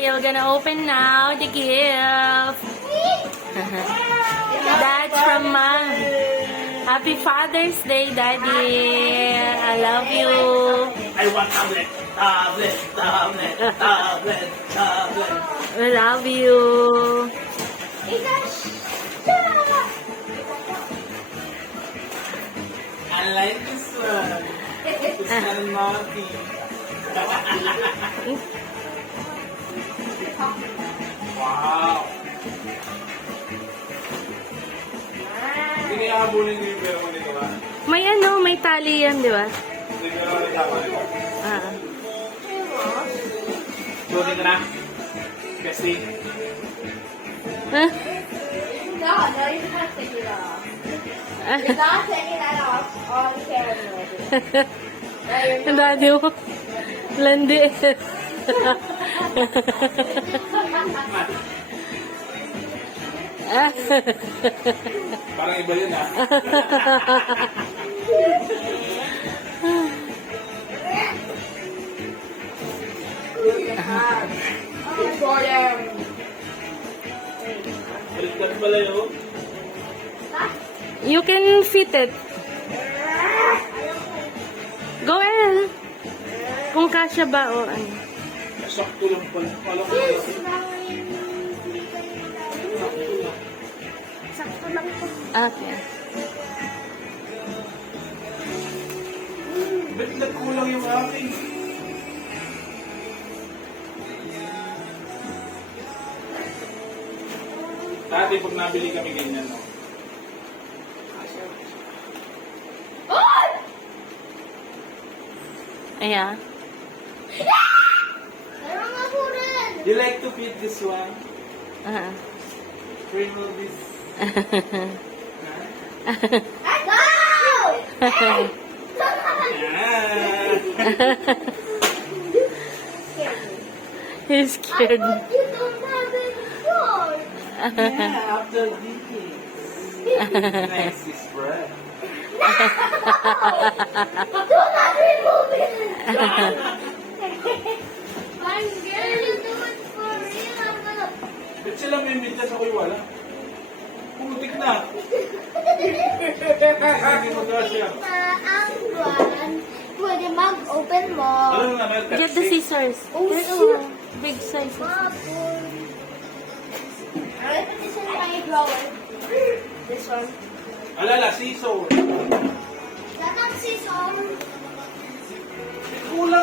We're gonna open now the gift. That's from Mom. Happy Father's Day, Daddy. I love you. I want tablet. Tablet. Tablet. Tablet. Tablet. I love you. I like this one. It's not naughty. Wow. Hindi kaya habulin ko yung pera mo nito ba? May may tali yan, di ba? Hindi ko naman natama nito. Suotin ko na. Kasi. Huh? No, you have to take it off. You're not taking that off on camera. Ang daddy mo. Landi. Parang iba yun ah. Baliktad pala yun. You can fit it. Go in. Kung kasya ba o ano. Sakto lang pala. Sakto lang po. Okay. Ba't nagkulang yung aking? Dati pag nabili kami ganyan, no? Ayan. You like to feed this one? Sprinkle this. He's scared. Yeah, after this. Next is bread. Do not remove it! I'm scared to do it for real. I'm gonna... Ba't sila may mintas ako'y wala? Pumutik na. Hindi mo kasya. Ang buwan, pwede mag-open mo. Alam mo naman, Get the scissors. Oh, Get shit. big sizes. Alright, this is my drawer. This one. Alala, scissor. That one scissors. Kulang